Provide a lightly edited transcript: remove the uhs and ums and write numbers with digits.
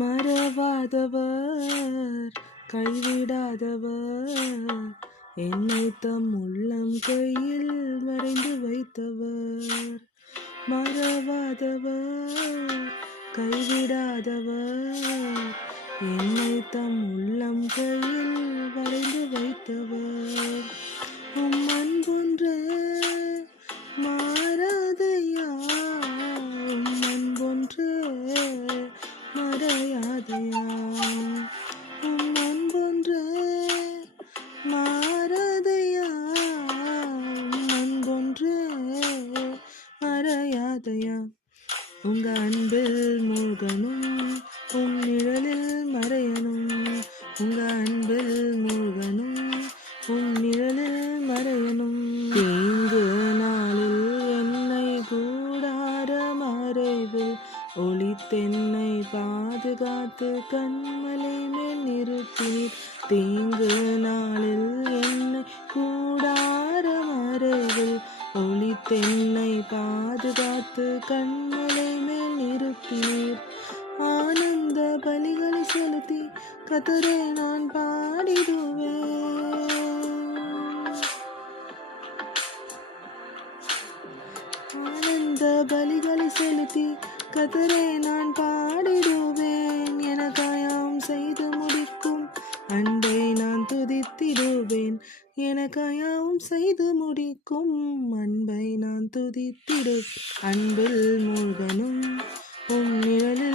மறவாதவர் கைவிடாதவர் என்னை தம் உள்ளம் கையில் வரைந்து வைத்தவர். மறவாதவர் கைவிடாதவர் என்னை தம் உள்ளம் கையில் வரைந்து வைத்தவர். உம் அன்பொன்று மாறாதையா, உம் அன்பொன்று மறையாதையா, உம் அன்பொன்று மாறாதையா, உம் அன்பொன்று மறையாதையா. உங்க அன்பில் மூழ்கணும், உம் நிழலில் மறையணும். உங்க அன்பில் மூழ்கணும், உம் நிழலில் மறையணும். தீங்கு நாளில் என்னை கூடார மறைவில் ஒளித்தென்னை பாதுகாத்து கண்மலை மேல் நிறுத்தினீர். தீங்கு நாளில் என்னை கூடார மறைவில் ஒளித்தென்னை பாதுகாத்து கண்மலை மேல் நிறுத்தினீர். ஆனந்த பலிகளை செலுத்தி கர்த்தரை நான் பாடிடுவேன். ஆனந்த பலிகளை செலுத்தி கர்த்தரை நான் பாடிடுவேன். எனக்காயாம் செய்து முடிக்கும் அன்பை நான் துதித்திடுவேன். எனக்காயாவும் செய்து முடிக்கும் அன்பை நான் துதித்திடு. அன்பில் மூழ்கனும், உம் நிழலில்